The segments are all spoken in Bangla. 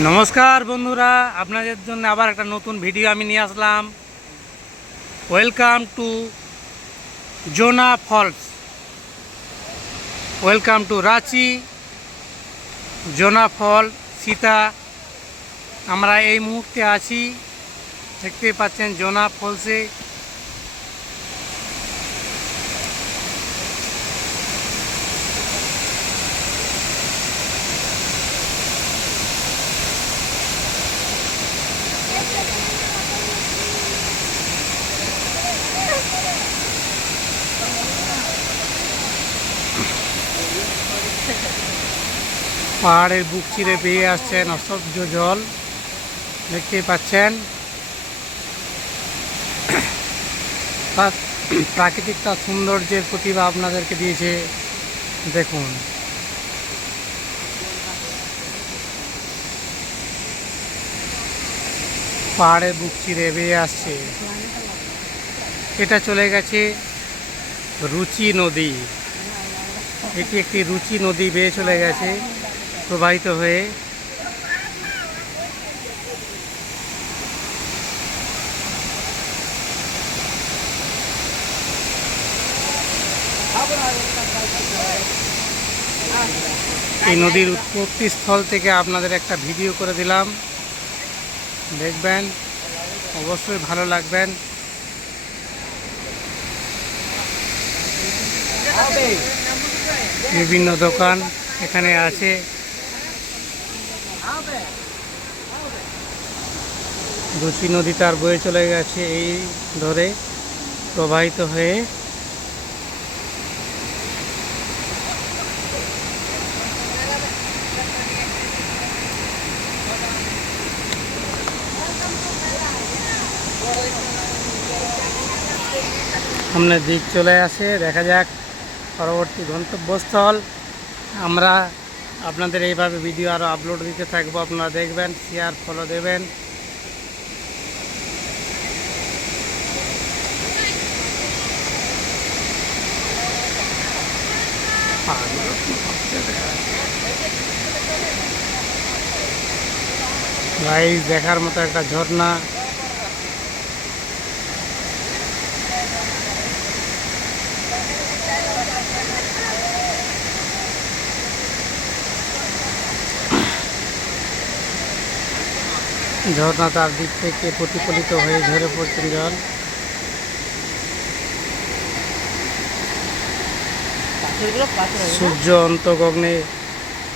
নমস্কার বন্ধুরা, আপনাদের জন্য আবার একটা নতুন ভিডিও আমি নিয়ে আসলাম। Welcome to Jonha falls, welcome to Ranchi Jonha fall Sita. আমরা এই মুহূর্তে আছি, দেখতে পাচ্ছেন জোনা ফলসে। পাহাড়ের বুক চিরে বেয়ে আসছেন অসহ্য জল, দেখতে পাচ্ছেন। প্রাকৃতিক তার সৌন্দর্যের প্রতিভা আপনাদেরকে দিয়েছে, দেখুন। পাহাড়ের বুক চিরে বেয়ে আসছে। এটা চলে গেছে রুচি নদী। এটি একটি রুচি নদী বেয়ে চলে গেছে প্রবাহিত হয়ে। এই নদীর উৎপত্তি স্থল থেকে আপনাদের একটা ভিডিও করে দিলাম, দেখবেন, অবশ্যই ভালো লাগবেন। বিভিন্ন দোকান এখানে আছে। রুচি নদী তার বয়ে চলে গেছে এই ধরে প্রবাহিত হয়ে। সামনের দিক চলে আসে, দেখা যাক পরবর্তী গন্তব্যস্থল। আমরা আপনাদের এইভাবে ভিডিও আরও আপলোড দিতে থাকবো, আপনারা দেখবেন, শেয়ার ফলো দেবেন। গাইস, দেখার মতো একটা ঝর্ণা। ঝর্ণা তার দিক থেকে প্রতিফলিত হয়ে ঝরে পড়ছেন জল। সূর্য অন্তগগ্নে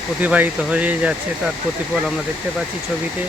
প্রতিবাহিত হয়ে যাচ্ছে, তার প্রতিফল আমরা দেখতে পাচ্ছি ছবিতে।